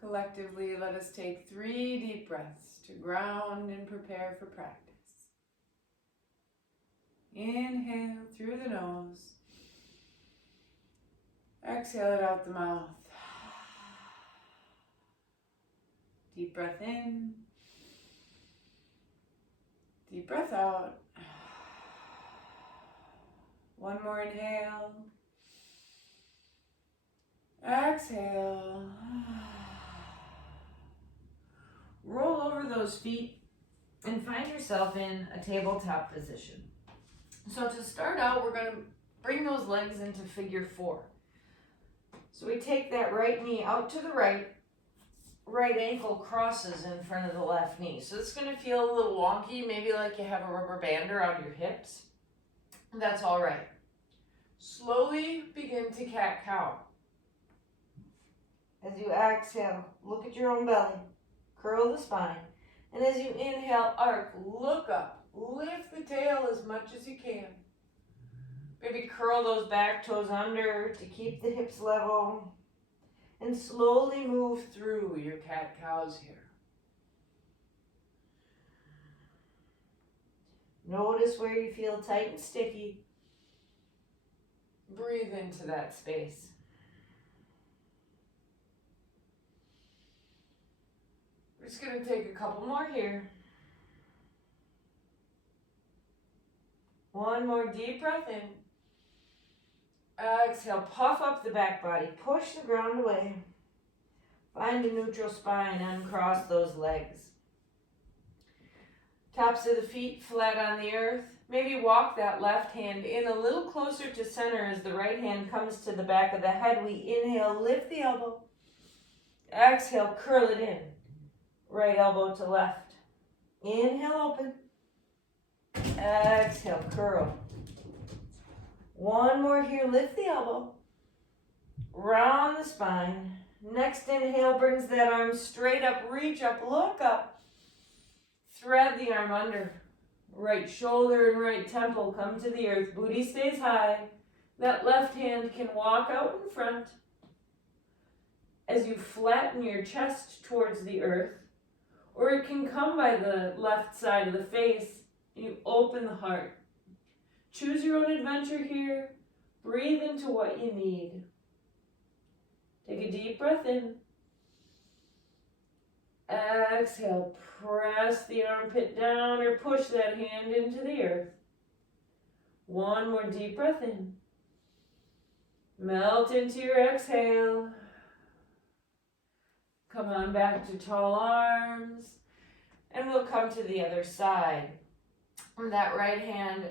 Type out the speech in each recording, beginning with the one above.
Collectively, let us take 3 deep breaths to ground and prepare for practice. Inhale through the nose. Exhale it out the mouth. Deep breath in. Deep breath out. One more inhale. Exhale. Roll over those feet and find yourself in a tabletop position. So to start out, we're going to bring those legs into figure 4. So we take that right knee out to the right. Right ankle crosses in front of the left knee. So it's going to feel a little wonky, maybe like you have a rubber band around your hips. That's all right. Slowly begin to cat-cow. As you exhale, look at your own belly. Curl the spine. And as you inhale, arc, look up. Lift the tail as much as you can. Maybe curl those back toes under to keep the hips level. And slowly move through your cat-cows here. Notice where you feel tight and sticky. Breathe into that space. We're just going to take a couple more here. One more deep breath in. Exhale, puff up the back body. Push the ground away. Find a neutral spine. Uncross those legs. Tops of the feet flat on the earth. Maybe walk that left hand in a little closer to center as the right hand comes to the back of the head. We inhale, lift the elbow. Exhale, curl it in. Right elbow to left. Inhale, open. Exhale, curl. One more here, lift the elbow. Round the spine. Next inhale brings that arm straight up, reach up, look up. Thread the arm under. Right shoulder and right temple come to the earth. Booty stays high. That left hand can walk out in front. As you flatten your chest towards the earth, or it can come by the left side of the face. You open the heart. Choose your own adventure here. Breathe into what you need. Take a deep breath in. Exhale, press the armpit down or push that hand into the earth. One more deep breath in. Melt into your exhale. Come on back to tall arms. And we'll come to the other side. That right hand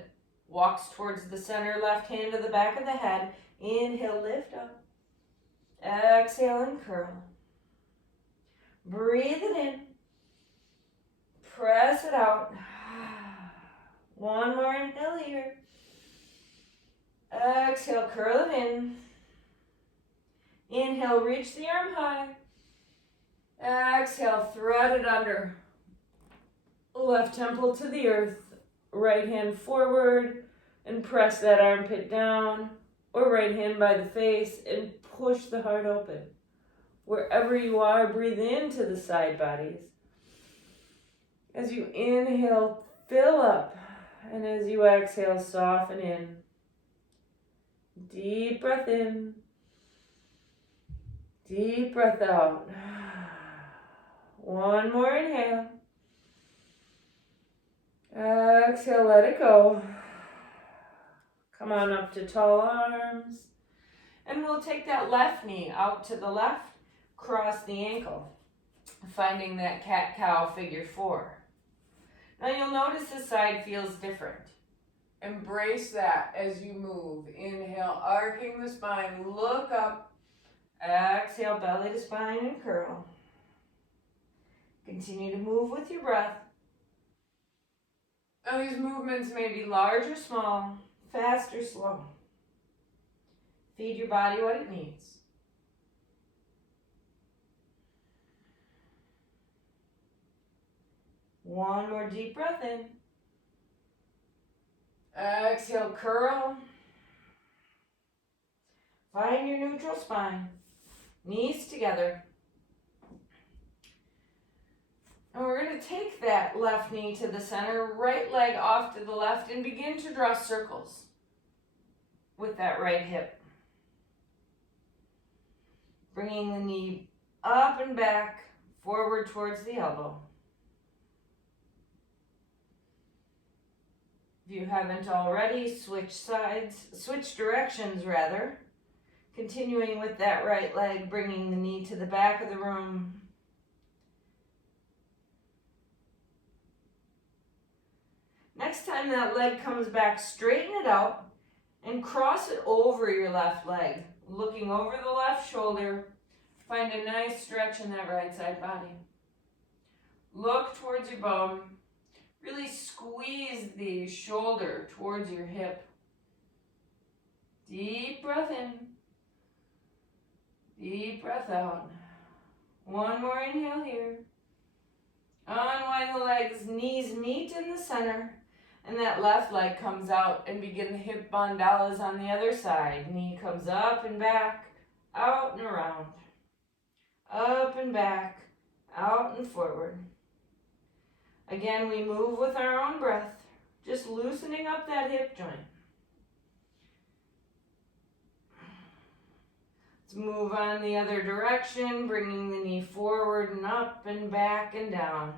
walks towards the center, left hand to the back of the head. Inhale, lift up. Exhale and curl. Breathe it in. Press it out. One more inhale here. Exhale, curl it in. Inhale, reach the arm high. Exhale, thread it under. Left temple to the earth. Right hand forward and press that armpit down. Or right hand by the face and push the heart open. Wherever you are, breathe into the side bodies. As you inhale, fill up. And as you exhale, soften in. Deep breath in. Deep breath out. One more inhale. Exhale, let it go. Come on up to tall arms. And we'll take that left knee out to the left. Cross the ankle. Finding that cat-cow figure 4. Now you'll notice the side feels different. Embrace that as you move. Inhale, arcing the spine. Look up. Exhale, belly to spine and curl. Continue to move with your breath. Now these movements may be large or small, fast or slow. Feed your body what it needs. One more deep breath in. Exhale, curl. Find your neutral spine. Knees together. And we're going to take that left knee to the center, right leg off to the left, and begin to draw circles with that right hip. Bringing the knee up and back, forward towards the elbow. If you haven't already, switch directions rather. Continuing with that right leg, bringing the knee to the back of the room. Next time that leg comes back, straighten it out and cross it over your left leg. Looking over the left shoulder, find a nice stretch in that right side body. Look towards your bum. Really squeeze the shoulder towards your hip. Deep breath in. Deep breath out. One more inhale here. Unwind the legs, knees meet in the center. And that left leg comes out and begin the hip bandalas on the other side. Knee comes up and back, out and around. Up and back, out and forward. Again, we move with our own breath, just loosening up that hip joint. Let's move on the other direction, bringing the knee forward and up and back and down.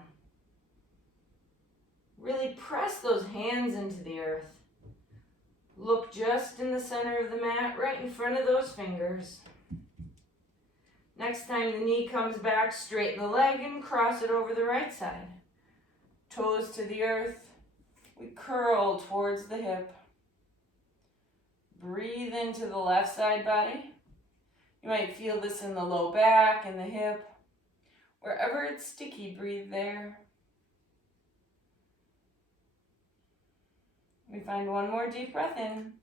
Really press those hands into the earth. Look just in the center of the mat, right in front of those fingers. Next time the knee comes back, straighten the leg and cross it over the right side. Toes to the earth. We curl towards the hip. Breathe into the left side body. You might feel this in the low back and the hip. Wherever it's sticky, breathe there. We find one more deep breath in.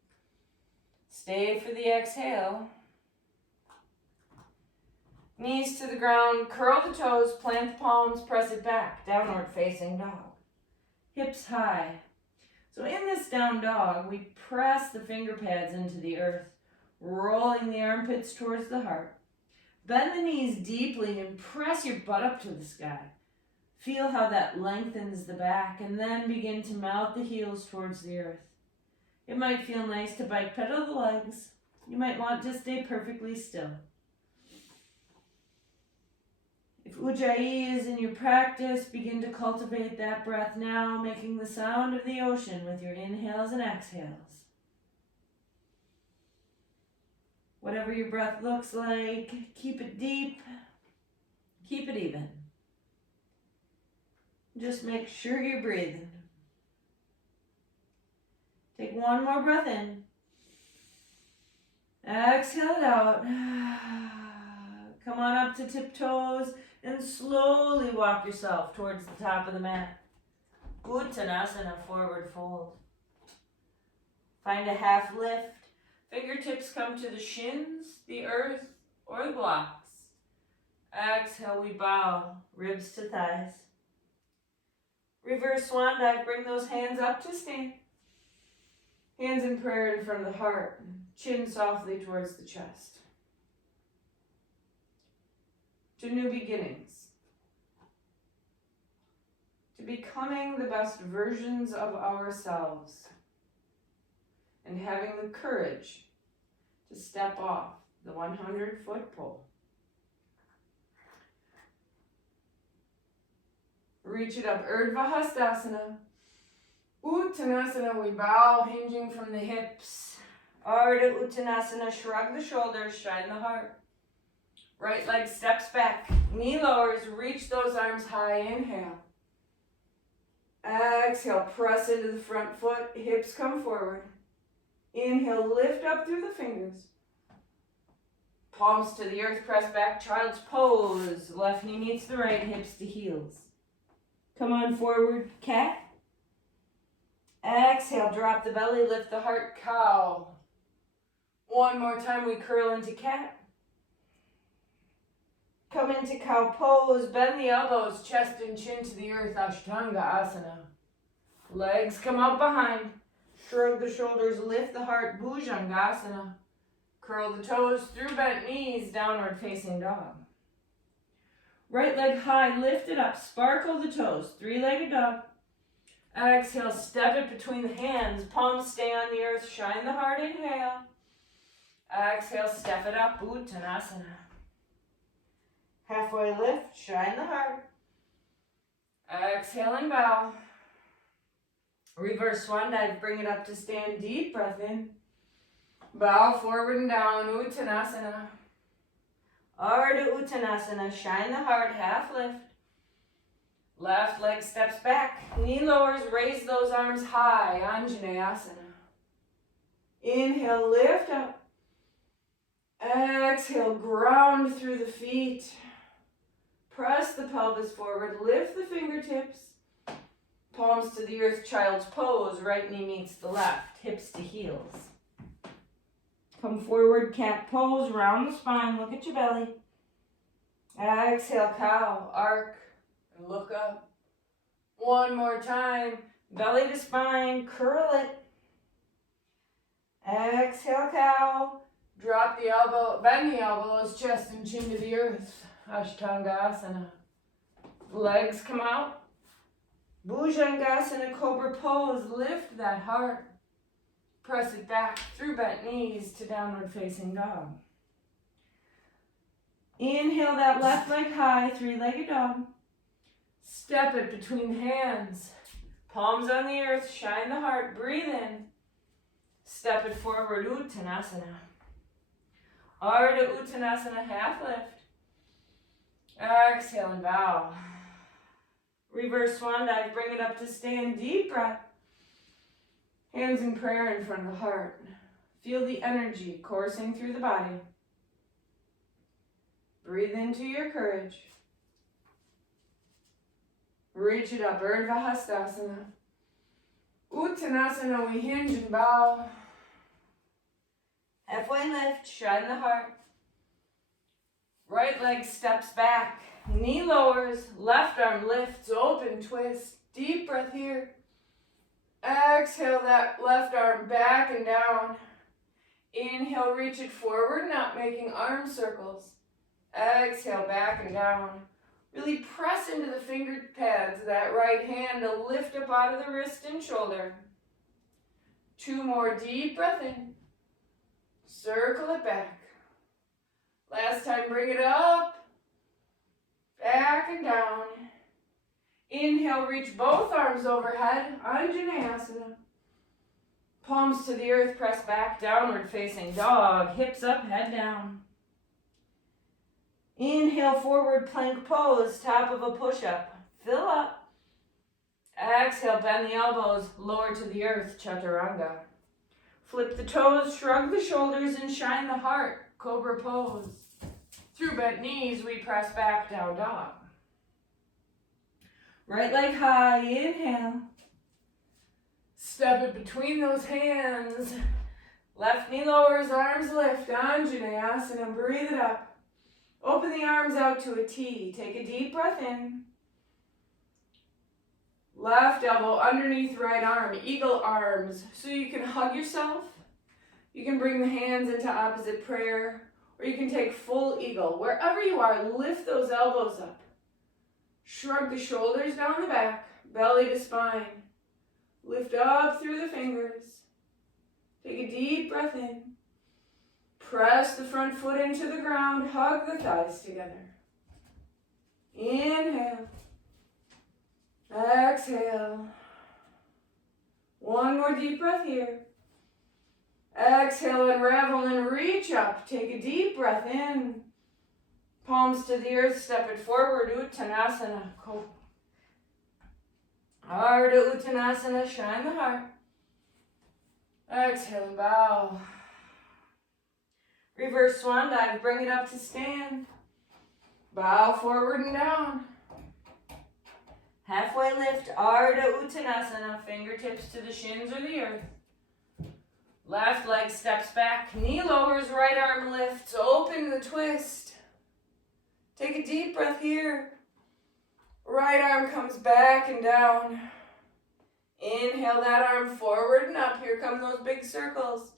Stay for the exhale. Knees to the ground, curl the toes, plant the palms, press it back. Downward facing dog. Hips high. So in this down dog, we press the finger pads into the earth, rolling the armpits towards the heart. Bend the knees deeply and press your butt up to the sky. Feel how that lengthens the back, and then begin to mount the heels towards the earth. It might feel nice to bike pedal the legs. You might want to stay perfectly still. If Ujjayi is in your practice, begin to cultivate that breath now, making the sound of the ocean with your inhales and exhales. Whatever your breath looks like, keep it deep, keep it even. Just make sure you're breathing. Take one more breath in. Exhale it out. Come on up to tiptoes and slowly walk yourself towards the top of the mat. Uttanasana, forward fold. Find a half lift. Fingertips come to the shins, the earth, or the blocks. Exhale, we bow, ribs to thighs. Reverse swan dive, bring those hands up to stand. Hands in prayer in front of the heart, chin softly towards the chest. To new beginnings. To becoming the best versions of ourselves. And having the courage to step off the 100-foot pole. Reach it up, Urdhva Hastasana. Uttanasana, we bow, hinging from the hips. Ardha Uttanasana, shrug the shoulders, shine the heart. Right leg steps back, knee lowers, reach those arms high, inhale. Exhale, press into the front foot, hips come forward. Inhale, lift up through the fingers. Palms to the earth, press back, child's pose. Left knee meets the right, hips to heels. Come on forward, cat. Exhale, drop the belly, lift the heart, cow. One more time, we curl into cat. Come into cow pose, bend the elbows, chest and chin to the earth, Ashtanga Asana. Legs come out behind, shrug the shoulders, lift the heart, Bhujangasana. Curl the toes through bent knees, downward facing dog. Right leg high, lift it up, sparkle the toes, three-legged dog. Exhale, step it between the hands, palms stay on the earth, shine the heart, inhale. Exhale, step it up, Uttanasana. Halfway lift, shine the heart. Exhale and bow. Reverse swan dive, bring it up to stand, deep breath in. Bow forward and down, Uttanasana. Ardha Uttanasana, shine the heart, half lift. Left leg steps back, knee lowers, raise those arms high, Anjaneyasana. Inhale, lift up. Exhale, ground through the feet. Press the pelvis forward, lift the fingertips. Palms to the earth, child's pose, right knee meets the left, hips to heels. Come forward, cat pose, round the spine, look at your belly. Exhale, cow, arc, and look up. One more time, belly to spine, curl it. Exhale, cow. Drop the elbow, bend the elbows, chest and chin to the earth. Ashtangasana. Legs come out. Bhujangasana, cobra pose. Lift that heart. Press it back through bent knees to downward facing dog. Inhale that left leg high, three-legged dog. Step it between the hands. Palms on the earth, shine the heart. Breathe in. Step it forward, Uttanasana. Ardha Uttanasana, half lift. Exhale and bow. Reverse swan dive, bring it up to stand, deep breath. Hands in prayer in front of the heart. Feel the energy coursing through the body. Breathe into your courage. Reach it up, Urdhva Hastasana. Uttanasana, we hinge and bow. Halfway lift, shine the heart. Right leg steps back, knee lowers, left arm lifts, open twist. Deep breath here. Exhale that left arm back and down. Inhale, reach it forward, not making arm circles. Exhale, back and down. Really press into the finger pads of that right hand to lift up out of the wrist and shoulder. Two more, deep breath in. Circle it back. Last time, bring it up. Back and down. Inhale, reach both arms overhead, Anjaneyasana. Palms to the earth, press back, downward facing dog. Hips up, head down. Inhale, forward plank pose, top of a push-up. Fill up. Exhale, bend the elbows, lower to the earth, Chaturanga. Flip the toes, shrug the shoulders, and shine the heart, cobra pose. Through bent knees, we press back, down dog. Right leg high, inhale. Step it between those hands. Left knee lowers, arms lift, Anjaneyasana, breathe it up. Open the arms out to a T. Take a deep breath in. Left elbow underneath right arm, eagle arms. So you can hug yourself. You can bring the hands into opposite prayer. Or you can take full eagle. Wherever you are, lift those elbows up. Shrug the shoulders down the back, belly to spine. Lift up through the fingers. Take a deep breath in. Press the front foot into the ground, hug the thighs together. Inhale. Exhale. One more deep breath here. Exhale, unravel and reach up. Take a deep breath in. Palms to the earth, step it forward, Uttanasana. Ardha Uttanasana, shine the heart. Exhale and bow. Reverse swan dive, bring it up to stand. Bow forward and down. Halfway lift, Ardha Uttanasana, fingertips to the shins or the earth. Left leg steps back, knee lowers, right arm lifts, open the twist. Take a deep breath here. Right arm comes back and down. Inhale that arm forward and up. Here come those big circles.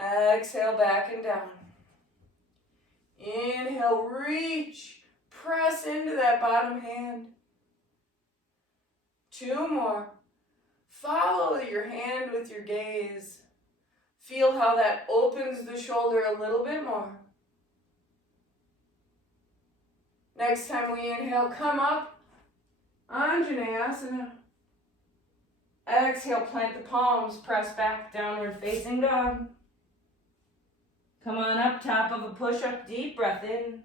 Exhale, back and down. Inhale, reach. Press into that bottom hand. 2 more. Follow your hand with your gaze. Feel how that opens the shoulder a little bit more. Next time we inhale, come up, Anjaneyasana. Exhale, plant the palms, press back, downward facing dog. Come on up, top of a push-up, deep breath in.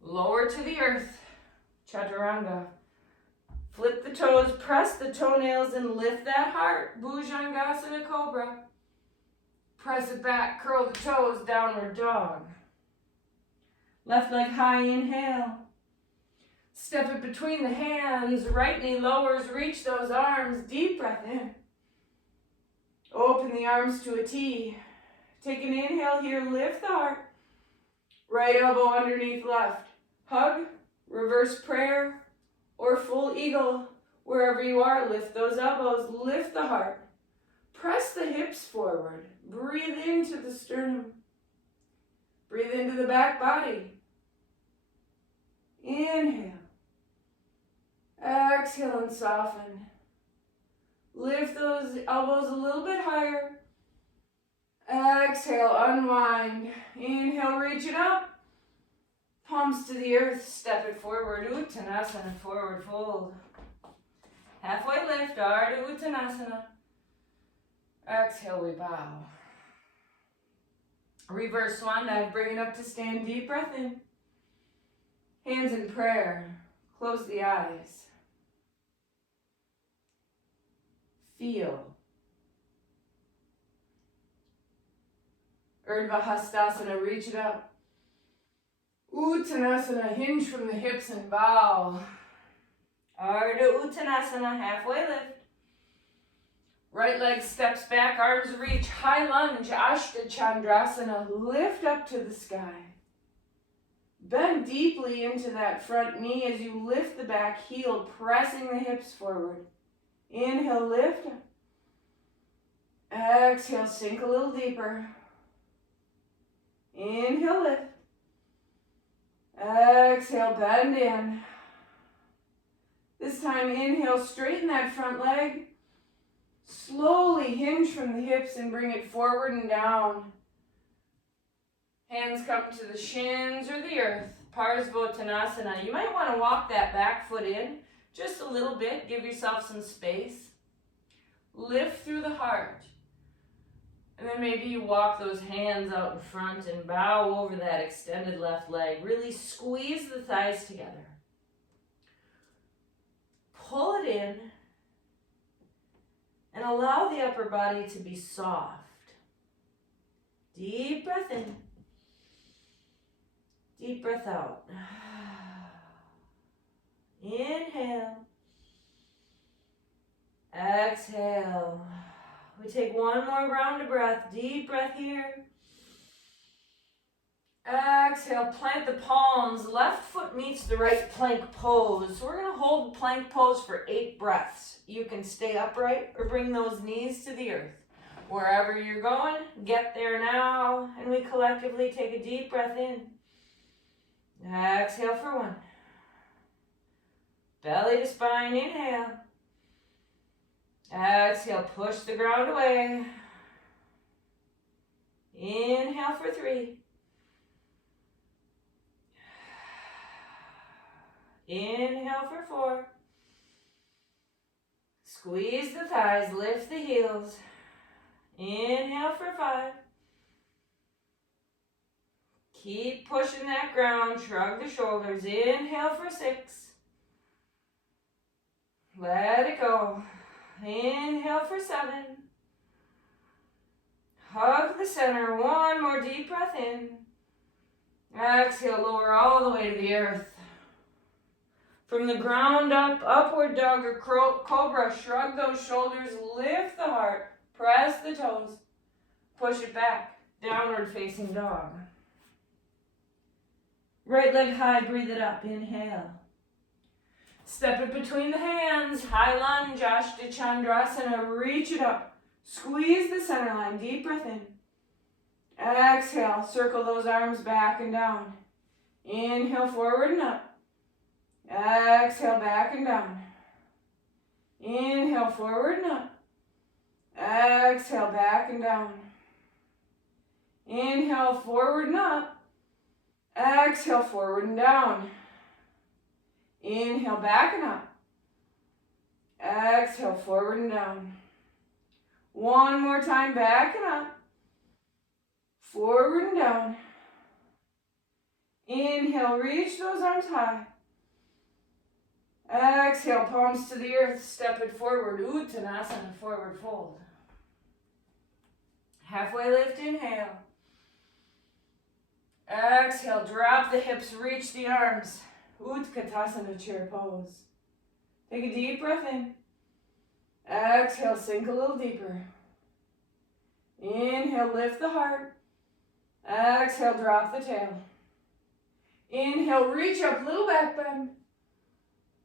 Lower to the earth, Chaturanga. Flip the toes, press the toenails and lift that heart, Bhujangasana Cobra. Press it back, curl the toes, downward dog. Left leg high, inhale. Step it between the hands, right knee lowers, reach those arms, deep breath in. Open the arms to a T. Take an inhale here, lift the heart. Right elbow underneath left. Hug, reverse prayer, or full eagle. Wherever you are, lift those elbows, lift the heart. Press the hips forward. Breathe into the sternum. Breathe into the back body. Inhale. Exhale and soften. Lift those elbows a little bit higher. Exhale, unwind. Inhale, reach it up. Palms to the earth, step it forward. Uttanasana, forward fold. Halfway lift, Ardha Uttanasana. Exhale, we bow. Reverse swan dive, bring it up to stand, deep breath in. Hands in prayer, close the eyes. Feel. Urdhva Hastasana, reach it up. Uttanasana, hinge from the hips and bow. Ardha Uttanasana, halfway lift. Right leg steps back, arms reach, high lunge, Ashta Chandrasana, lift up to the sky. Bend deeply into that front knee as you lift the back heel, pressing the hips forward. Inhale, lift. Exhale, sink a little deeper. Inhale, lift. Exhale, bend in. This time, inhale, straighten that front leg. Slowly hinge from the hips and bring it forward and down. Hands come to the shins or the earth. Parsvottanasana. You might want to walk that back foot in just a little bit. Give yourself some space. Lift through the heart. And then maybe you walk those hands out in front and bow over that extended left leg. Really squeeze the thighs together. Pull it in. And allow the upper body to be soft. Deep breath in. Deep breath out. Inhale. Exhale. We take one more round of breath. Deep breath here. Exhale, plant the palms. Left foot meets the right plank pose. So we're going to hold plank pose for 8 breaths. You can stay upright or bring those knees to the earth. Wherever you're going, get there now. And we collectively take a deep breath in. Exhale for 1. Belly to spine, inhale. Exhale, push the ground away. Inhale for 3. Inhale for 4. Squeeze the thighs, lift the heels. Inhale for 5. Keep pushing that ground, shrug the shoulders. Inhale for 6. Let it go. Inhale for 7. Hug the center. 1 more deep breath in. Exhale, lower all the way to the earth. From the ground up, upward dog or cobra, shrug those shoulders, lift the heart, press the toes, push it back, downward facing dog. Right leg high, breathe it up, inhale. Step it between the hands, high lunge, Ashta Chandrasana, reach it up, squeeze the center line, deep breath in. Exhale, circle those arms back and down. Inhale, forward and up. Exhale, back and down. Inhale, forward and up. Exhale, back and down. Inhale, forward and up. Exhale, forward and down. Inhale, back and up. Exhale, forward and down. One more time, back and up. Forward and down. Inhale, reach those arms high. Exhale, palms to the earth, step it forward. Uttanasana, forward fold. Halfway lift, inhale. Exhale, drop the hips, reach the arms. Utkatasana, chair pose. Take a deep breath in. Exhale, sink a little deeper. Inhale, lift the heart. Exhale, drop the tail. Inhale, reach up, little back bend.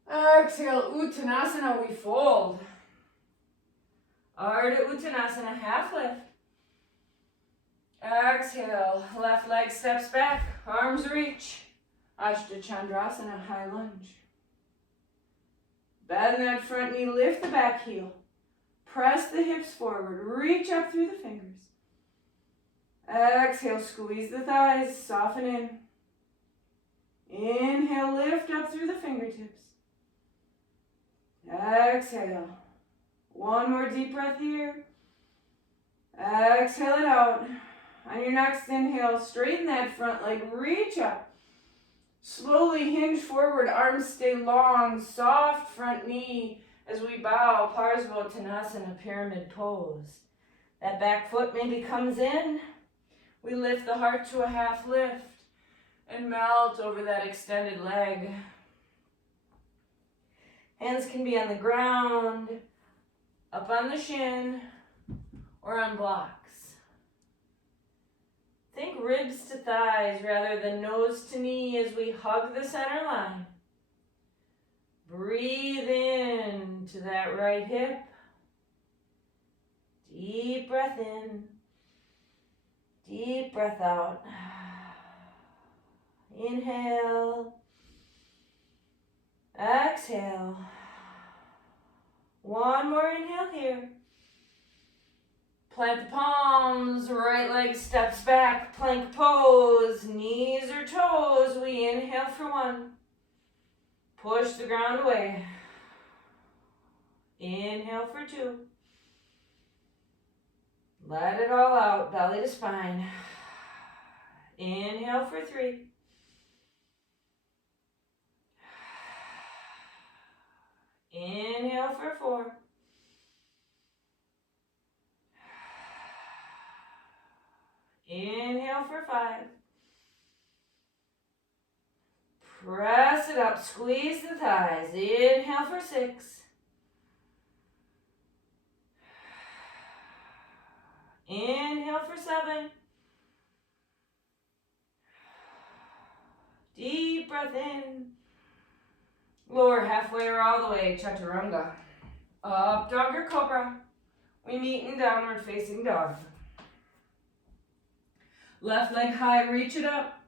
Exhale, Uttanasana, we fold. Ardha Uttanasana, half lift. Exhale, left leg steps back, arms reach. Ashtha Chandrasana, high lunge. Bend that front knee, lift the back heel. Press the hips forward, reach up through the fingers. Exhale, squeeze the thighs, soften in. Inhale, lift up through the fingertips. Exhale. One more deep breath here. Exhale it out. On your next inhale, straighten that front leg, reach up. Slowly hinge forward, arms stay long, soft front knee as we bow, Parsvottanasana, pyramid pose. That back foot maybe comes in. We lift the heart to a half lift and melt over that extended leg. Hands can be on the ground, up on the shin, or on blocks. Think ribs to thighs rather than nose to knee as we hug the center line. Breathe in to that right hip. Deep breath in. Deep breath out. Inhale. Exhale. One more inhale here. Plant the palms, right leg steps back, plank pose, knees or toes. We inhale for one. Push the ground away. Inhale for two. Let it all out, belly to spine. Inhale for three. Inhale for four. Inhale for five. Press it up, squeeze the thighs. Inhale for six. Inhale for seven. Deep breath in. Lower halfway or all the way, Chaturanga. Up dog or cobra. We meet in downward facing dog. Left leg high, reach it up.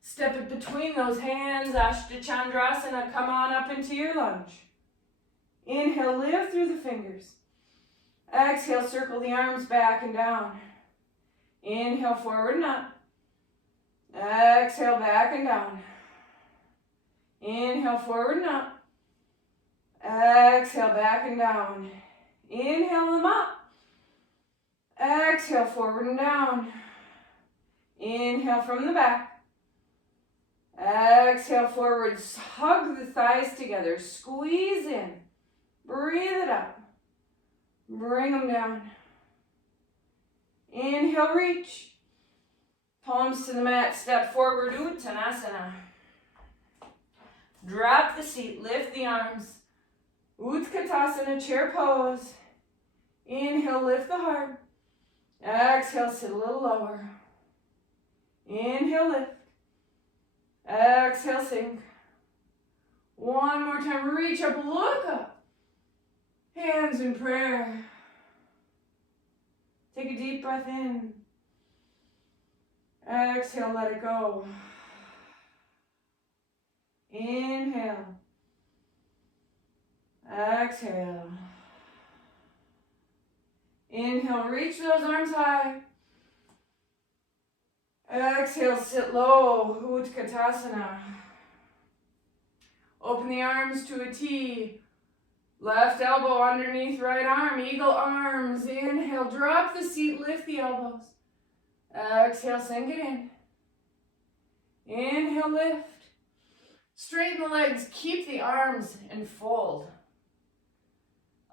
Step it between those hands, Ashtha Chandrasana. Come on up into your lunge. Inhale, lift through the fingers. Exhale, circle the arms back and down. Inhale, forward and up. Exhale, back and down. Inhale, forward and up. Exhale, back and down. Inhale them up. Exhale, forward and down. Inhale from the back. Exhale, forwards. Hug the thighs together. Squeeze in. Breathe it up. Bring them down. Inhale, reach. Palms to the mat. Step forward, Uttanasana. Drop the seat. Lift the arms. Utkatasana, chair pose. Inhale, lift the heart. Exhale, sit a little lower. Inhale, lift. Exhale, sink. One more time, reach up, look up. Hands in prayer. Take a deep breath in. Exhale, let it go. Inhale. Exhale. Inhale, reach those arms high. Exhale, sit low, Utkatasana. Open the arms to a T. Left elbow underneath right arm, eagle arms. Inhale, drop the seat, lift the elbows. Exhale, sink it in. Inhale, lift. Straighten the legs, keep the arms and fold.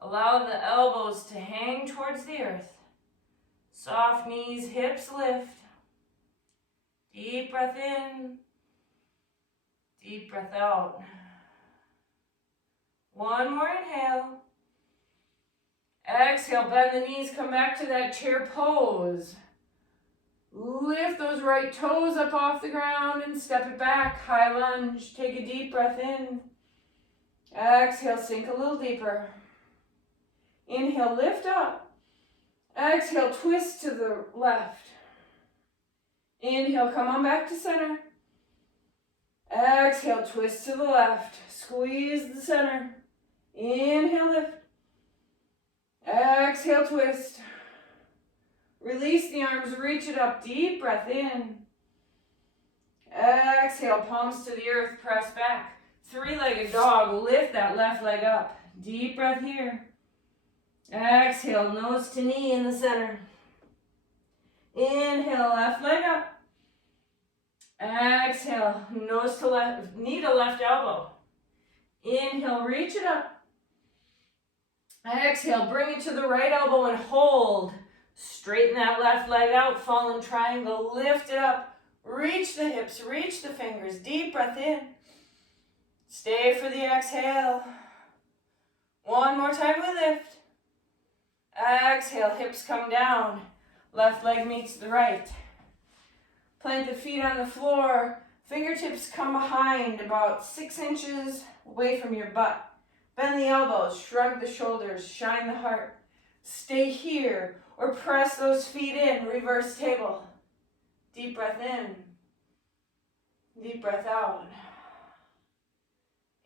Allow the elbows to hang towards the earth. Soft knees, hips lift. Deep breath in. Deep breath out. One more inhale. Exhale, bend the knees, come back to that chair pose. Lift those right toes up off the ground and step it back. High lunge. Take a deep breath in. Exhale, sink a little deeper. Inhale, lift up. Exhale, twist to the left. Inhale, come on back to center. Exhale, twist to the left. Squeeze the center. Inhale, lift. Exhale, twist. Release the arms, reach it up. Deep breath in. Exhale, palms to the earth, press back. Three-legged dog, lift that left leg up. Deep breath here. Exhale, nose to knee in the center. Inhale, left leg up. Exhale, nose to left, knee to left elbow. Inhale, reach it up. Exhale, bring it to the right elbow and hold. Straighten that left leg out, fallen triangle, lift it up. Reach the hips, reach the fingers. Deep breath in. Stay for the exhale. One more time we lift. Exhale, hips come down. Left leg meets the right. Plant the feet on the floor. Fingertips come behind about 6 inches away from your butt. Bend the elbows, shrug the shoulders, shine the heart. Stay here or press those feet in, reverse table. Deep breath in. Deep breath out.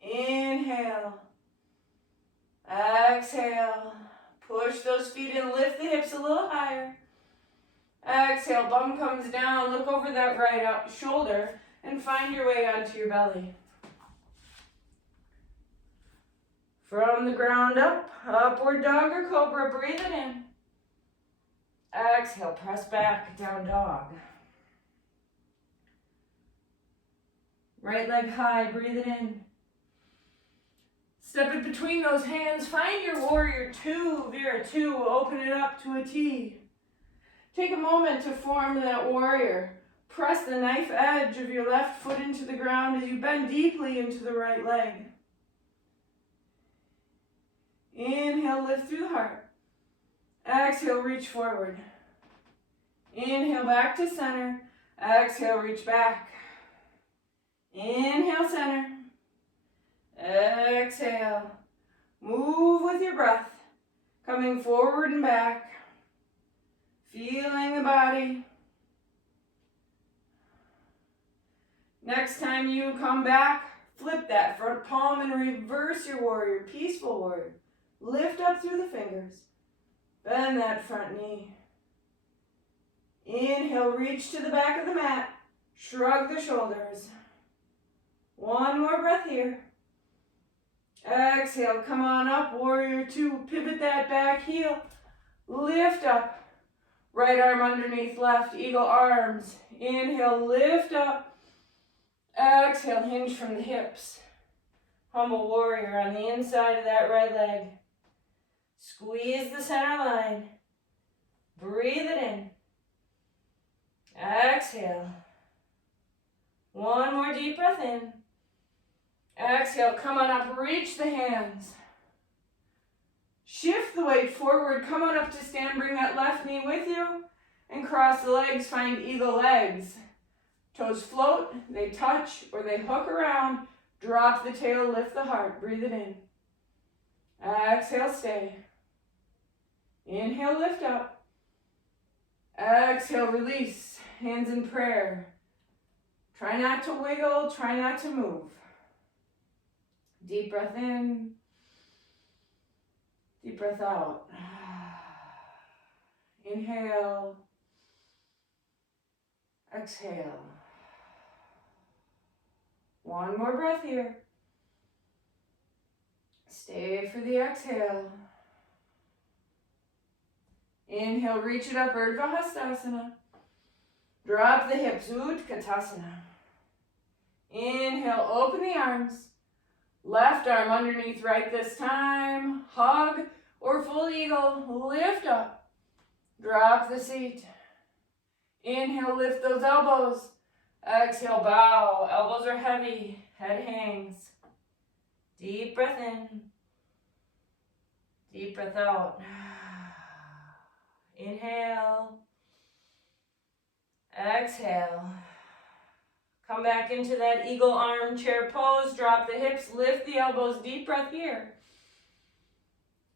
Inhale. Exhale. Push those feet in, lift the hips a little higher. Exhale, bum comes down, look over that right shoulder and find your way onto your belly. From the ground up, upward dog or cobra, breathe it in. Exhale, press back, down dog. Right leg high, breathe it in. Step it between those hands, find your warrior two, Vera two, open it up to a T. Take a moment to form that warrior. Press the knife edge of your left foot into the ground as you bend deeply into the right leg. Inhale, lift through the heart. Exhale, reach forward. Inhale, back to center. Exhale, reach back. Inhale, center. Exhale. Move with your breath. Coming forward and back. Feeling the body. Next time you come back, flip that front palm and reverse your warrior, peaceful warrior. Lift up through the fingers. Bend that front knee. Inhale, reach to the back of the mat. Shrug the shoulders. One more breath here. Exhale, come on up, warrior two. Pivot that back heel. Lift up. Right arm underneath left, eagle arms. Inhale, lift up. Exhale, hinge from the hips. Humble warrior on the inside of that right leg. Squeeze the center line. Breathe it in. Exhale. One more deep breath in. Exhale, come on up, reach the hands. Shift the weight forward, come on up to stand, bring that left knee with you, and cross the legs, find eagle legs. Toes float, they touch, or they hook around. Drop the tail, lift the heart, breathe it in. Exhale, stay. Inhale, lift up. Exhale, release, hands in prayer. Try not to wiggle, try not to move. Deep breath in. Deep breath out. Inhale. Exhale. One more breath here. Stay for the exhale. Inhale, reach it up, Urdhva Hastasana. Drop the hips, Utkatasana. Inhale, open the arms. Left arm underneath right this time. Hug or full eagle. Lift up. Drop the seat. Inhale, lift those elbows. Exhale, bow. Elbows are heavy. Head hangs. Deep breath in. Deep breath out. Inhale. Exhale. Come back into that eagle armchair pose. Drop the hips. Lift the elbows. Deep breath here.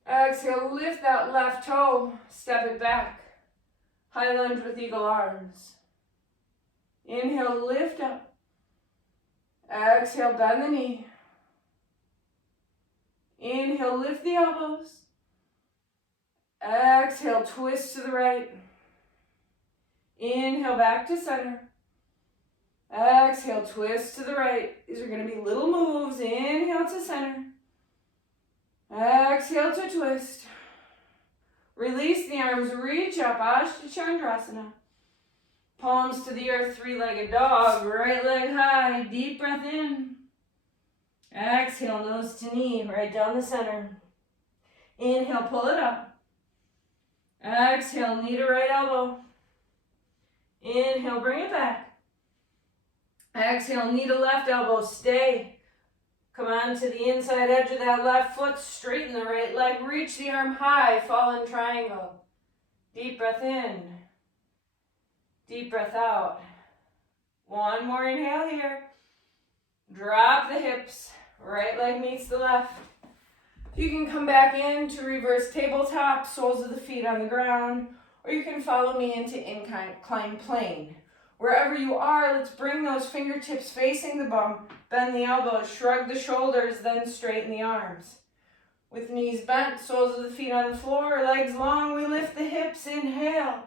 Exhale. Lift that left toe. Step it back. High lunge with eagle arms. Inhale, lift up. Exhale, bend the knee. Inhale, lift the elbows. Exhale, twist to the right. Inhale, back to center. Exhale, twist to the right. These are going to be little moves. Inhale to center. Exhale to twist. Release the arms, reach up, Ashtachandrasana. Palms to the earth, three-legged dog, right leg high, deep breath in. Exhale, nose to knee, right down the center. Inhale, pull it up. Exhale, knee to right elbow. Inhale, bring it back. Exhale, knee to left elbow, stay. Come on to the inside edge of that left foot, straighten the right leg, reach the arm high, fall in triangle. Deep breath in. Deep breath out. One more inhale here. Drop the hips. Right leg meets the left. You can come back into reverse tabletop, soles of the feet on the ground, or you can follow me into incline plane. Wherever you are, let's bring those fingertips facing the bum, bend the elbows, shrug the shoulders, then straighten the arms. With knees bent, soles of the feet on the floor, legs long, we lift the hips, inhale.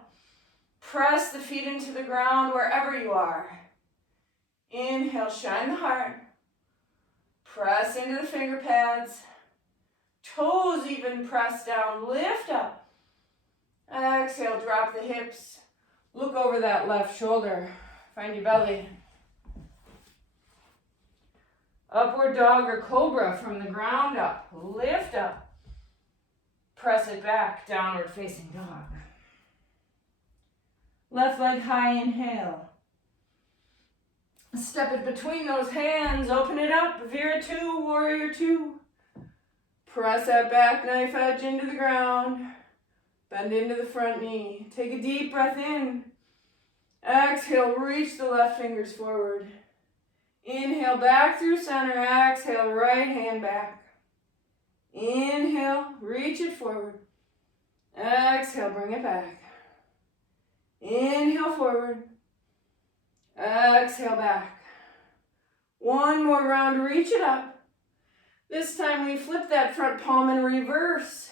Press the feet into the ground wherever you are. Inhale, shine the heart. Press into the finger pads. Toes even press down, lift up. Exhale, drop the hips. Look over that left shoulder. Find your belly. Upward dog or cobra from the ground up. Lift up. Press it back, downward facing dog. Left leg high, inhale. Step it between those hands, open it up, Viratu, warrior two. Press that back knife edge into the ground. Bend into the front knee. Take a deep breath in. Exhale, reach the left fingers forward. Inhale, back through center. Exhale, right hand back. Inhale, reach it forward. Exhale, bring it back. Inhale, forward. Exhale, back. One more round, reach it up. This time we flip that front palm in reverse.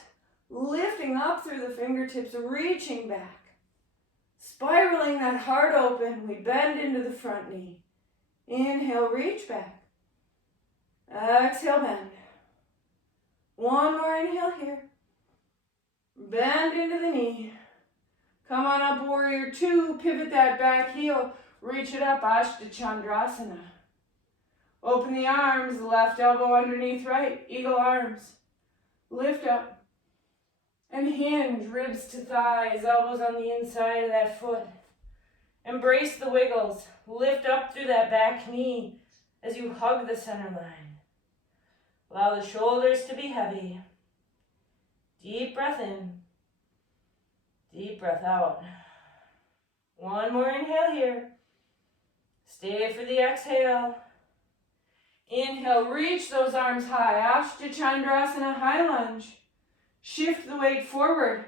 Lifting up through the fingertips, reaching back. Spiraling that heart open, we bend into the front knee. Inhale, reach back. Exhale, bend. One more inhale here. Bend into the knee. Come on up, warrior two. Pivot that back heel. Reach it up, Ashtachandrasana. Open the arms, left elbow underneath right. Eagle arms. Lift up. And hinge, ribs to thighs, elbows on the inside of that foot. Embrace the wiggles. Lift up through that back knee as you hug the center line. Allow the shoulders to be heavy. Deep breath in. Deep breath out. One more inhale here. Stay for the exhale. Inhale, reach those arms high. Ashtachandrasana, high lunge. Shift the weight forward.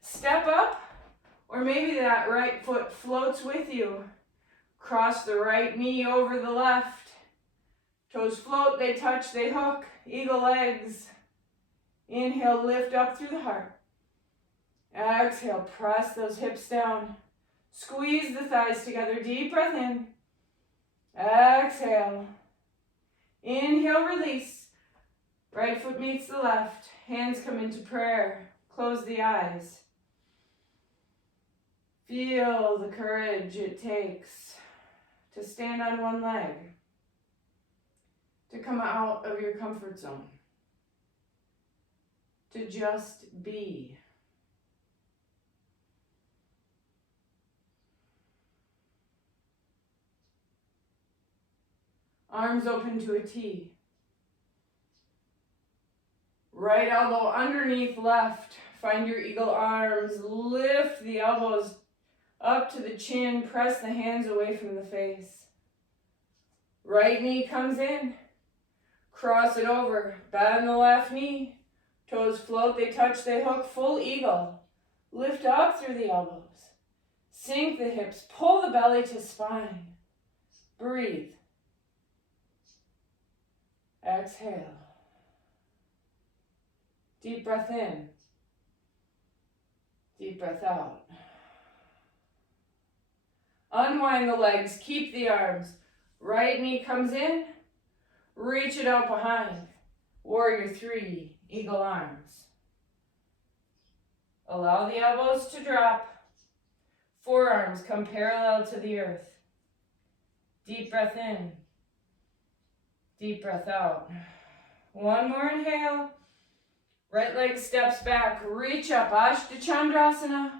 Step up, or maybe that right foot floats with you. Cross the right knee over the left. Toes float, they touch, they hook. Eagle legs. Inhale, lift up through the heart. Exhale, press those hips down. Squeeze the thighs together. Deep breath in. Exhale. Inhale, release. Right foot meets the left. Hands come into prayer. Close the eyes. Feel the courage it takes to stand on one leg, to come out of your comfort zone, to just be. Arms open to a T. Right elbow underneath left. Find your eagle arms. Lift the elbows up to the chin. Press the hands away from the face. Right knee comes in. Cross it over. Bend the left knee. Toes float, they touch, they hook. Full eagle. Lift up through the elbows. Sink the hips. Pull the belly to spine. Breathe. Exhale. Deep breath in. Deep breath out. Unwind the legs. Keep the arms. Right knee comes in. Reach it out behind. Warrior 3. Eagle arms. Allow the elbows to drop. Forearms come parallel to the earth. Deep breath in. Deep breath out. One more inhale. Right leg steps back. Reach up. Ashtha Chandrasana.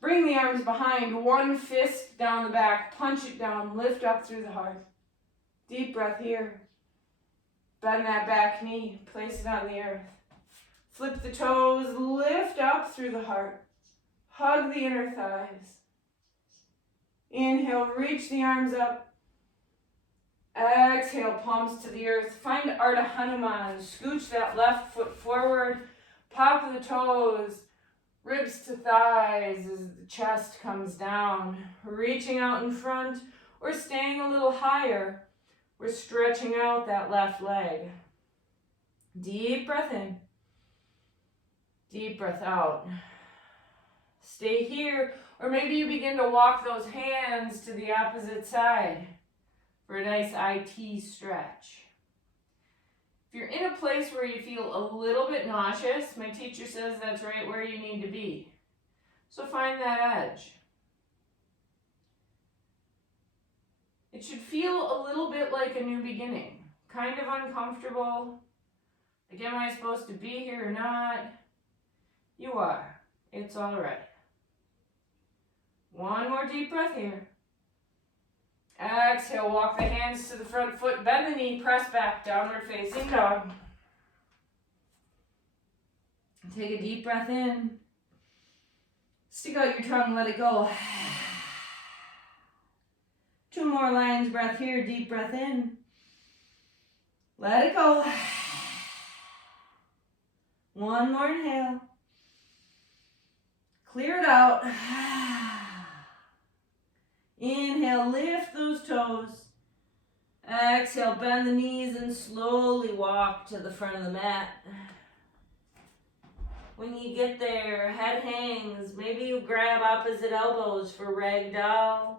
Bring the arms behind. One fist down the back. Punch it down. Lift up through the heart. Deep breath here. Bend that back knee. Place it on the earth. Flip the toes. Lift up through the heart. Hug the inner thighs. Inhale. Reach the arms up. Exhale, palms to the earth. Find Ardha Hanuman. Scooch that left foot forward. Pop the toes. Ribs to thighs as the chest comes down. Reaching out in front or staying a little higher. We're stretching out that left leg. Deep breath in. Deep breath out. Stay here, or maybe you begin to walk those hands to the opposite side for a nice IT stretch. If you're in a place where you feel a little bit nauseous, my teacher says that's right where you need to be. So find that edge. It should feel a little bit like a new beginning. Kind of uncomfortable. Like, am I supposed to be here or not? You are. It's all right. One more deep breath here. Exhale, walk the hands to the front foot, bend the knee, press back, downward facing dog. Take a deep breath in. Stick out your tongue, let it go. 2 more lion's breath here, deep breath in. Let it go. 1 more inhale. Clear it out. Inhale, lift those toes. Exhale, bend the knees and slowly walk to the front of the mat. When you get there, head hangs. Maybe you grab opposite elbows for ragdoll.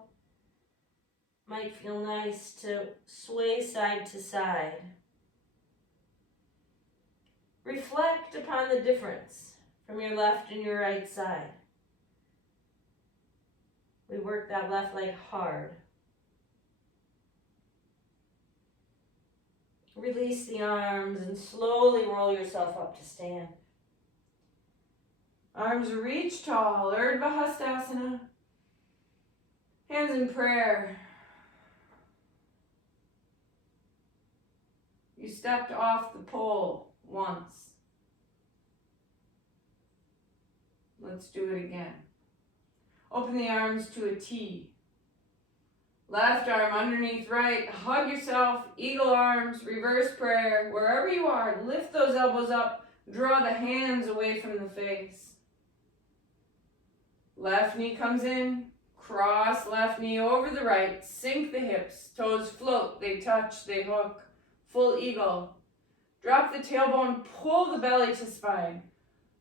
Might feel nice to sway side to side. Reflect upon the difference from your left and your right side. We work that left leg hard. Release the arms and slowly roll yourself up to stand. Arms reach tall, Urdhva Hastasana. Hands in prayer. You stepped off the pole once. Let's do it again. Open the arms to a T. Left arm underneath right. Hug yourself. Eagle arms. Reverse prayer. Wherever you are, lift those elbows up. Draw the hands away from the face. Left knee comes in. Cross left knee over the right. Sink the hips. Toes float. They touch. They hook. Full eagle. Drop the tailbone, pull the belly to spine.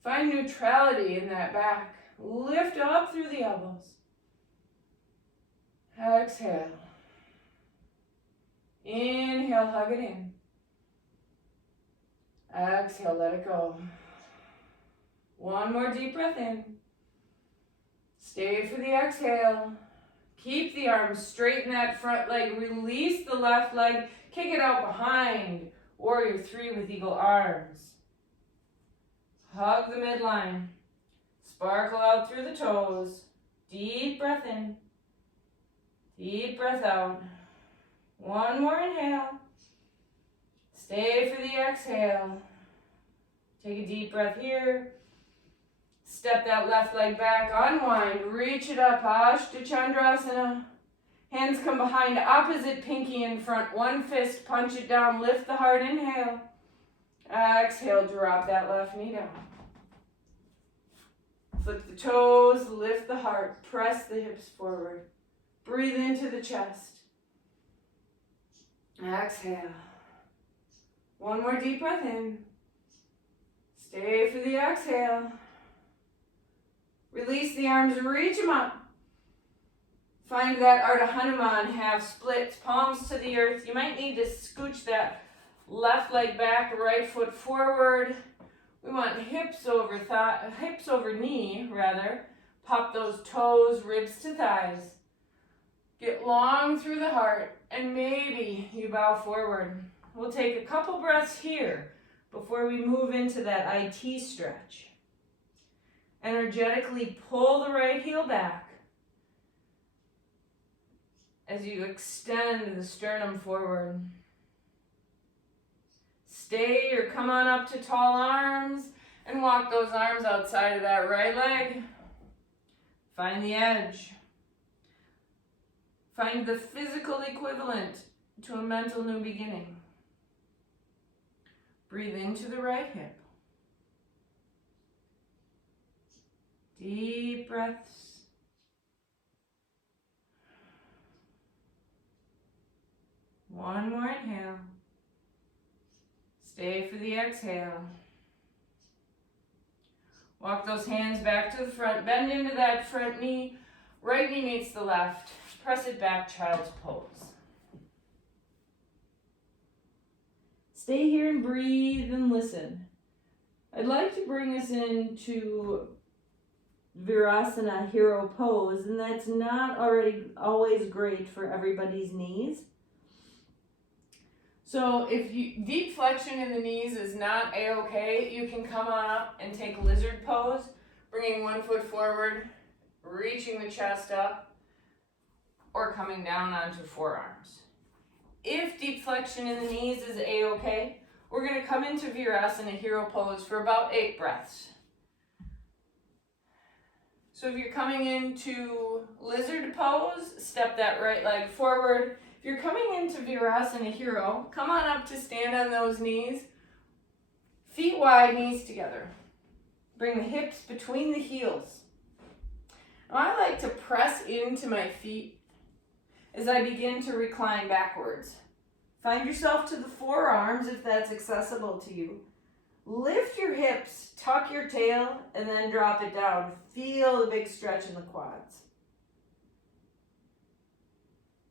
Find neutrality in that back. Lift up through the elbows. Exhale. Inhale, hug it in. Exhale, let it go. One more deep breath in. Stay for the exhale. Keep the arms straight in that front leg. Release the left leg. Kick it out behind. Warrior 3 with eagle arms. Hug the midline. Sparkle out through the toes. Deep breath in. Deep breath out. One more inhale. Stay for the exhale. Take a deep breath here. Step that left leg back. Unwind. Reach it up. Ashta Chandrasana. Hands come behind. Opposite pinky in front. One fist. Punch it down. Lift the heart. Inhale. Exhale. Drop that left knee down. Flip the toes. Lift the heart. Press the hips forward. Breathe into the chest. Exhale. One more deep breath in. Stay for the exhale. Release the arms, reach them up. Find that Ardha Hanuman, half splits, palms to the earth. You might need to scooch that left leg back, right foot forward. We want hips over knee, rather. Pop those toes, ribs to thighs. Get long through the heart, and maybe you bow forward. We'll take a couple breaths here before we move into that IT stretch. Energetically pull the right heel back as you extend the sternum forward. Stay or come on up to tall arms and walk those arms outside of that right leg. Find the edge. Find the physical equivalent to a mental new beginning. Breathe into the right hip. Deep breaths. One more inhale. Stay for the exhale. Walk those hands back to the front. Bend into that front knee. Right knee meets the left. Press it back, child's pose. Stay here and breathe and listen. I'd like to bring us into Virasana hero pose, and that's not always great for everybody's knees. So if deep flexion in the knees is not a-okay, you can come on up and take lizard pose, bringing one foot forward, reaching the chest up, or coming down onto forearms. If deep flexion in the knees is a-okay, we're going to come into Virasana hero pose for about 8 breaths. So if you're coming into lizard pose, step that right leg forward. If you're coming into Virasana hero, come on up to stand on those knees. Feet wide, knees together. Bring the hips between the heels. Now I like to press into my feet as I begin to recline backwards. Find yourself to the forearms if that's accessible to you. Lift your hips, tuck your tail, and then drop it down. Feel the big stretch in the quads.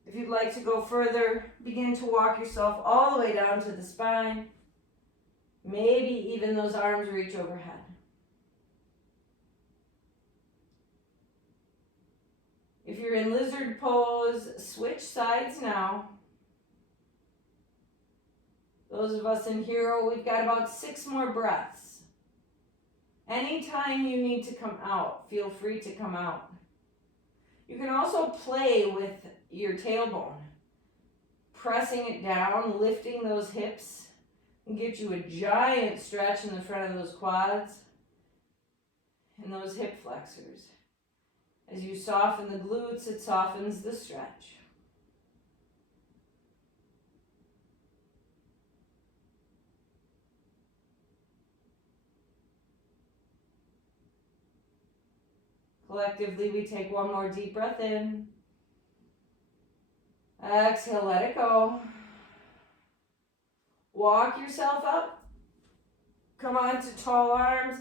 If you'd like to go further, begin to walk yourself all the way down to the spine. Maybe even those arms reach overhead. If you're in lizard pose, switch sides now. Those of us in hero, we've got about 6 more breaths. Anytime you need to come out, feel free to come out. You can also play with your tailbone, pressing it down, lifting those hips, and get you a giant stretch in the front of those quads and those hip flexors. As you soften the glutes, it softens the stretch. Collectively, we take one more deep breath in. Exhale, let it go. Walk yourself up. Come on to tall arms.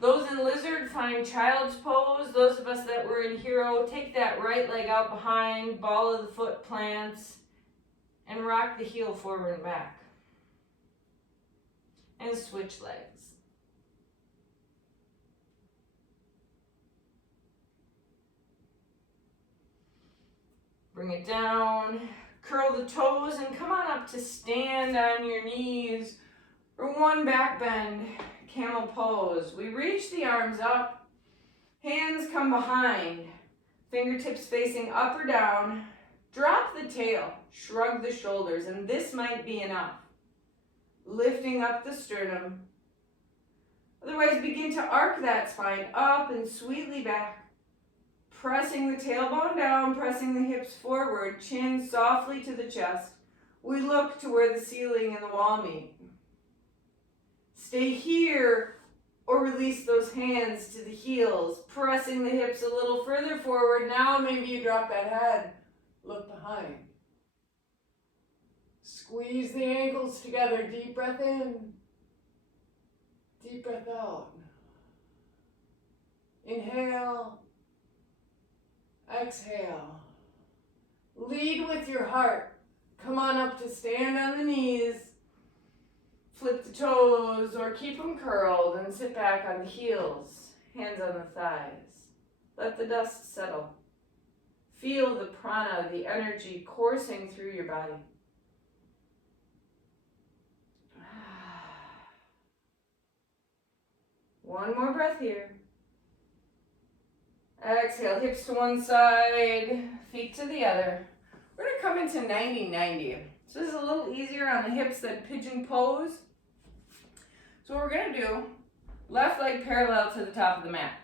Those in lizard, find child's pose. Those of us that were in hero, take that right leg out behind, ball of the foot plants, and rock the heel forward and back. And switch legs. Bring it down, curl the toes, and come on up to stand on your knees, or one back bend, camel pose. We reach the arms up, hands come behind, fingertips facing up or down, drop the tail, shrug the shoulders, and this might be enough. Lifting up the sternum. Otherwise, begin to arc that spine up and sweetly back. Pressing the tailbone down, pressing the hips forward, chin softly to the chest. We look to where the ceiling and the wall meet. Stay here or release those hands to the heels, pressing the hips a little further forward. Now maybe you drop that head, look behind. Squeeze the ankles together, deep breath in, deep breath out. Inhale. Exhale. Lead with your heart. Come on up to stand on the knees. Flip the toes or keep them curled and sit back on the heels. Hands on the thighs. Let the dust settle. Feel the prana, the energy coursing through your body. One more breath here. Exhale, hips to one side, feet to the other. We're going to come into 90-90. So this is a little easier on the hips than pigeon pose. So what we're going to do, left leg parallel to the top of the mat.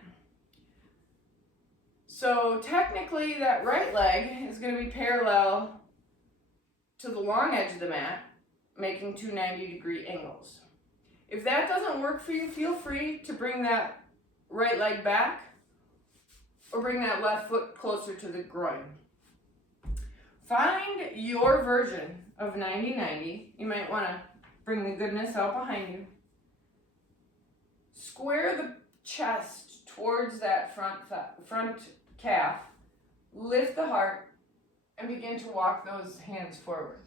So technically that right leg is going to be parallel to the long edge of the mat, making two 90-degree angles. If that doesn't work for you, feel free to bring that right leg back or bring that left foot closer to the groin. Find your version of 90-90. You might want to bring the goodness out behind you. Square the chest towards that front calf. Lift the heart and begin to walk those hands forward.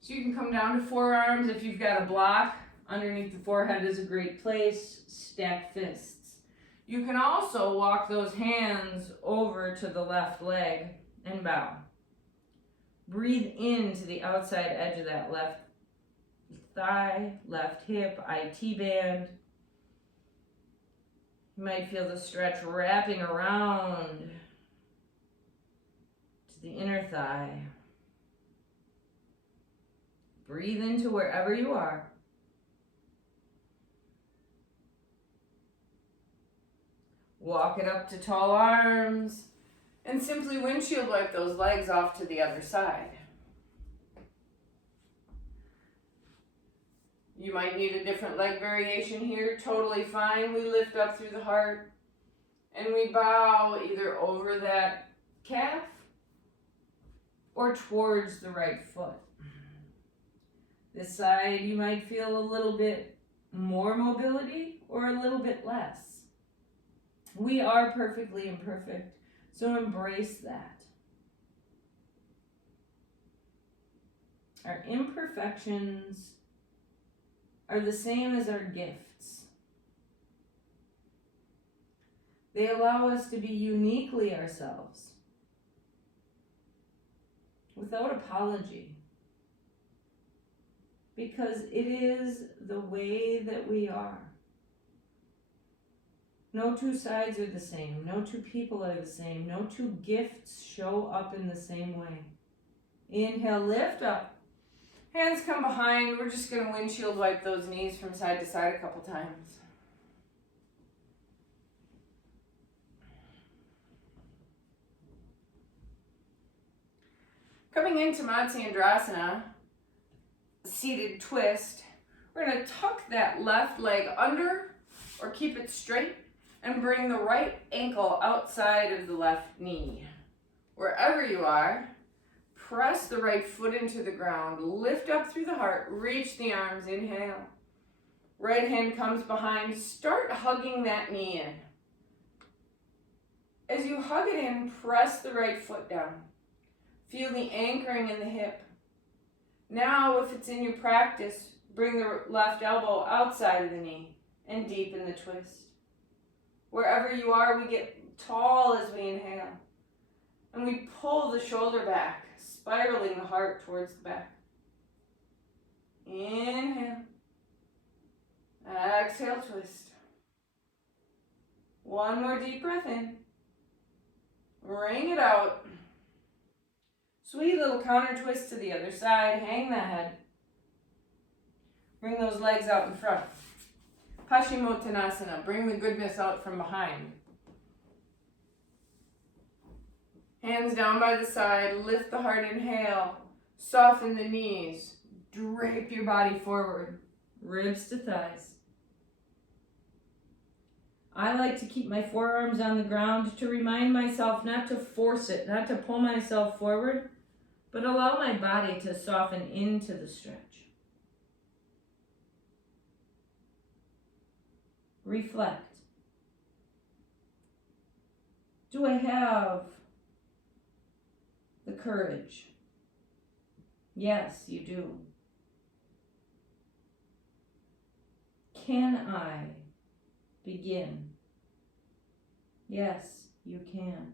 So you can come down to forearms. If you've got a block, underneath the forehead is a great place. Stack fists. You can also walk those hands over to the left leg and bow. Breathe into the outside edge of that left thigh, left hip, IT band. You might feel the stretch wrapping around to the inner thigh. Breathe into wherever you are. Walk it up to tall arms, and simply windshield wipe those legs off to the other side. You might need a different leg variation here, totally fine. We lift up through the heart, and we bow either over that calf or towards the right foot. This side, you might feel a little bit more mobility or a little bit less. We are perfectly imperfect, so embrace that. Our imperfections are the same as our gifts. They allow us to be uniquely ourselves, without apology, because it is the way that we are. No two sides are the same. No two people are the same. No two gifts show up in the same way. Inhale, lift up. Hands come behind. We're just going to windshield wipe those knees from side to side a couple times. Coming into Matsyendrasana, seated twist, we're going to tuck that left leg under or keep it straight and bring the right ankle outside of the left knee. Wherever you are, Press the right foot into the ground. Lift up through the heart. Reach the arms. Inhale. Right hand comes behind. Start hugging that knee in. As you hug it in, press the right foot down. Feel the anchoring in the hip. Now, if it's in your practice, bring the left elbow outside of the knee and deepen the twist. Wherever you are, we get tall as we inhale. And we pull the shoulder back, spiraling the heart towards the back. Inhale. Exhale, twist. One more deep breath in. Ring it out. Sweet little counter twist to the other side. Hang the head. Bring those legs out in front. Paschimottanasana. Bring the goodness out from behind. Hands down by the side. Lift the heart. Inhale. Soften the knees. Drape your body forward. Ribs to thighs. I like to keep my forearms on the ground to remind myself not to force it, not to pull myself forward, but allow my body to soften into the stretch. Reflect. Do I have the courage? Yes, you do. Can I begin? Yes, you can.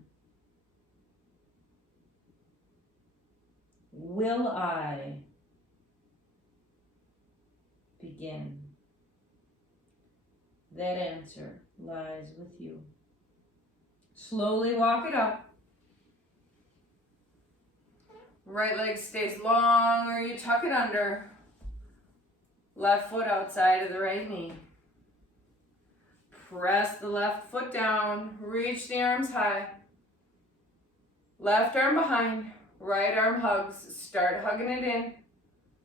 Will I begin? That answer lies with you. Slowly walk it up. Right leg stays long or you tuck it under. Left foot outside of the right knee. Press the left foot down. Reach the arms high. Left arm behind. Right arm hugs. Start hugging it in.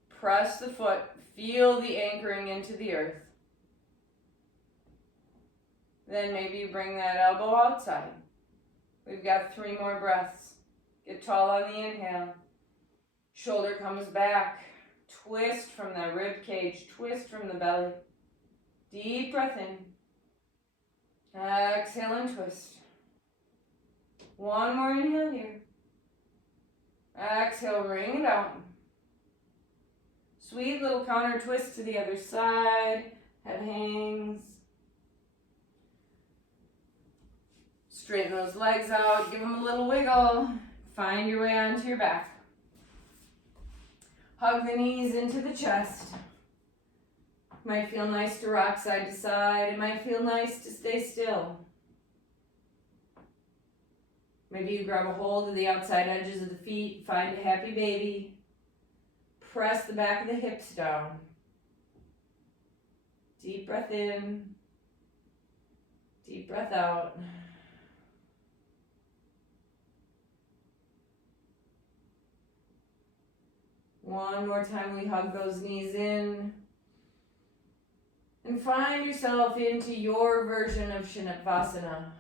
Press the foot. Feel the anchoring into the earth. Then maybe you bring that elbow outside. We've got 3 more breaths. Get tall on the inhale. Shoulder comes back. Twist from the rib cage. Twist from the belly. Deep breath in. Exhale and twist. One more inhale here. Exhale, ring it out. Sweet little counter twist to the other side. Head hangs. Straighten those legs out. Give them a little wiggle. Find your way onto your back. Hug the knees into the chest. Might feel nice to rock side to side. It might feel nice to stay still. Maybe you grab a hold of the outside edges of the feet. Find a happy baby. Press the back of the hips down. Deep breath in. Deep breath out. One more time we hug those knees in. And find yourself into your version of Shinapasana.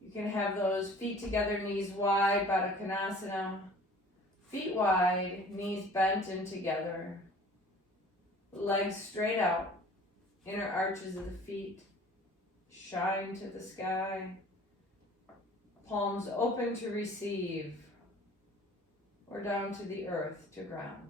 You can have those feet together, knees wide, Baddha Konasana. Feet wide, knees bent in together. Legs straight out. Inner arches of the feet shine to the sky. Palms open to receive. Or down to the earth to ground.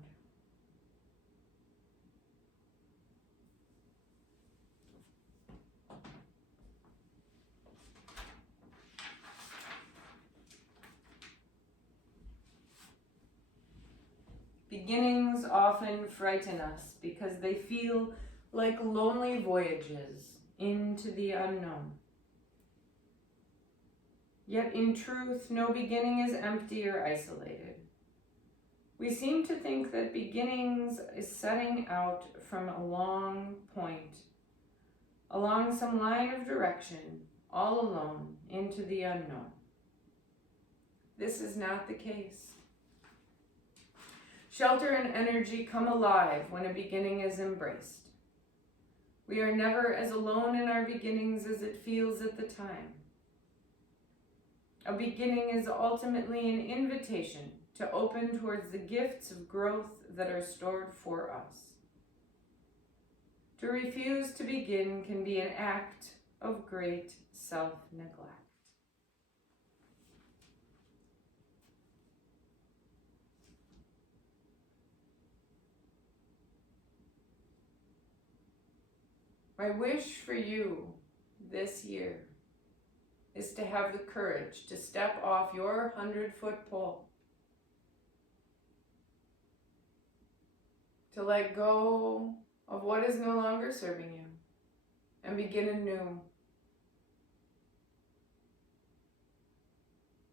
Beginnings often frighten us because they feel like lonely voyages into the unknown. Yet in truth, no beginning is empty or isolated. We seem to think that beginnings is setting out from a long point, along some line of direction, all alone, into the unknown. This is not the case. Shelter and energy come alive when a beginning is embraced. We are never as alone in our beginnings as it feels at the time. A beginning is ultimately an invitation to open towards the gifts of growth that are stored for us. To refuse to begin can be an act of great self-neglect. My wish for you this year is to have the courage to step off your 100-foot pole, to let go of what is no longer serving you and begin anew.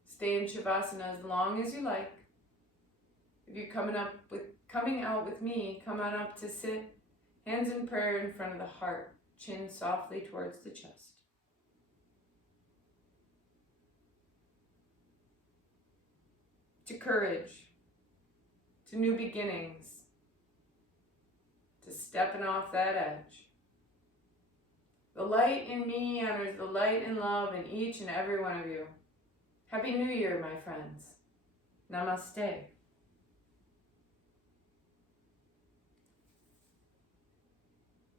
Stay in Shavasana as long as you like. If you're coming out with me, come on up to sit, hands in prayer in front of the heart, chin softly towards the chest. To courage, to new beginnings, to stepping off that edge. The light in me honors the light and love in each and every one of you. Happy New Year, my friends. Namaste.